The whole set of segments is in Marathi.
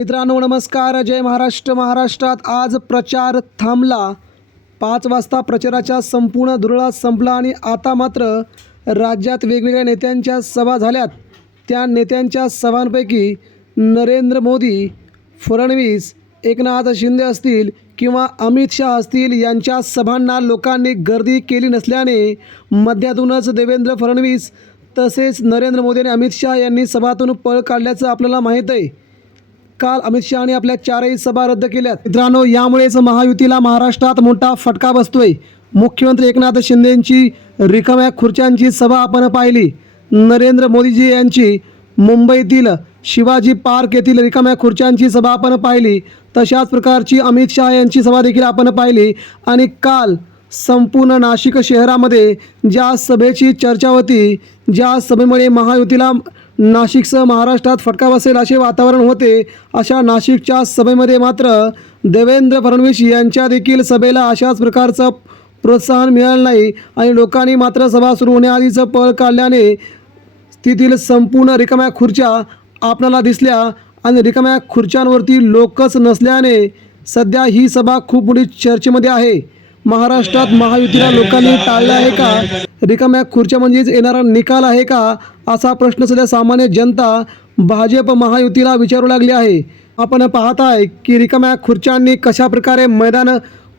मित्रांनो नमस्कार. जय महाराष्ट्र. महाराष्ट्रात आज प्रचार थांबला. पाच वाजता प्रचाराच्या संपूर्ण धुरळा संपला आणि आता मात्र राज्यात वेगवेगळ्या नेत्यांच्या सभा झाल्यात. त्या नेत्यांच्या सभांपैकी नरेंद्र मोदी फडणवीस एकनाथ शिंदे असतील किंवा अमित शहा असतील यांच्या सभांना लोकांनी गर्दी केली नसल्याने मध्यातूनच देवेंद्र फडणवीस तसेच नरेंद्र मोदी आणि अमित शहा यांनी सभातून पळ काढल्याचं आपल्याला माहीत आहे. काल अमित शहाने आपल्या चारही सभा रद्द केल्यात. मित्रांनो यामुळेच महायुतीला महाराष्ट्रात मोठा फटका बसतोय. मुख्यमंत्री एकनाथ शिंदेंची रिकाम्या खुर्च्यांची सभा आपण पाहिली. नरेंद्र मोदीजी यांची मुंबईतील शिवाजी पार्क येथील रिकाम्या खुर्च्यांची सभा आपण पाहिली. तशाच प्रकारची अमित शहा यांची सभा देखील आपण पाहिली. आणि काल संपूर्ण नाशिक शहरामध्ये ज्या सभेची चर्चा होती ज्या सभेमुळे महायुतीला नाशिकसह महाराष्ट्रात फटका बसेल असे वातावरण होते. अशा नाशिकच्या सभेमध्ये मात्र देवेंद्र फडणवीस यांच्या देखील सभेला अशाच प्रकारचं प्रोत्साहन मिळालं नाही आणि लोकांनी मात्र सभा सुरू होण्याआधीचं पळ काढल्याने तेथील संपूर्ण रिकाम्या खुर्च्या आपणाला दिसल्या आणि रिकाम्या खुर्च्यांवरती लोकच नसल्याने सध्या ही सभा खूप मोठी चर्चेमध्ये आहे. महाराष्ट्रात महायुतीला लोकांनी टाळलं आहे का? रिकाम्या खुर्च्या म्हणजेच येणारा निकाल आहे का? असा प्रश्न सध्या सामान्य जनता भाजप महायुतीला विचारू लागली आहे. आपण पाहत आहे की रिकाम्या खुर्च्यांनी कशा प्रकारे मैदान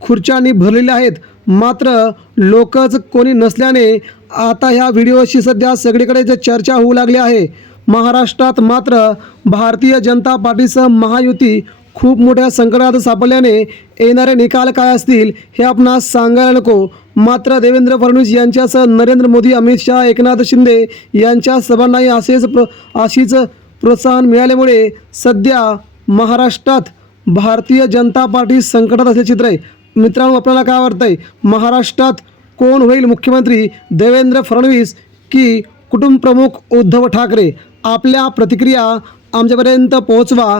खुर्च्यांनी भरलेले आहेत. मात्र लोकच कोणी नसल्याने आता ह्या व्हिडिओशी सध्या सगळीकडे जे चर्चा होऊ लागली आहे. महाराष्ट्रात मात्र भारतीय जनता पार्टीसह महायुती खूप मोठ्या संकटात सापडल्याने येणारे निकाल काय असतील हे आपणास सांगायला नको. मात्र देवेंद्र फडणवीस यांच्यासह नरेंद्र मोदी अमित शहा एकनाथ शिंदे यांच्या सभांनाही असेच प्र अशीच प्रोत्साहन मिळाल्यामुळे सध्या महाराष्ट्रात भारतीय जनता पार्टी संकटात असे चित्र आहे. मित्रांनो आपल्याला काय वाटतंय? महाराष्ट्रात कोण होईल मुख्यमंत्री? देवेंद्र फडणवीस की कुटुंबप्रमुख उद्धव ठाकरे? आपल्या प्रतिक्रिया आमच्यापर्यंत पोहोचवा.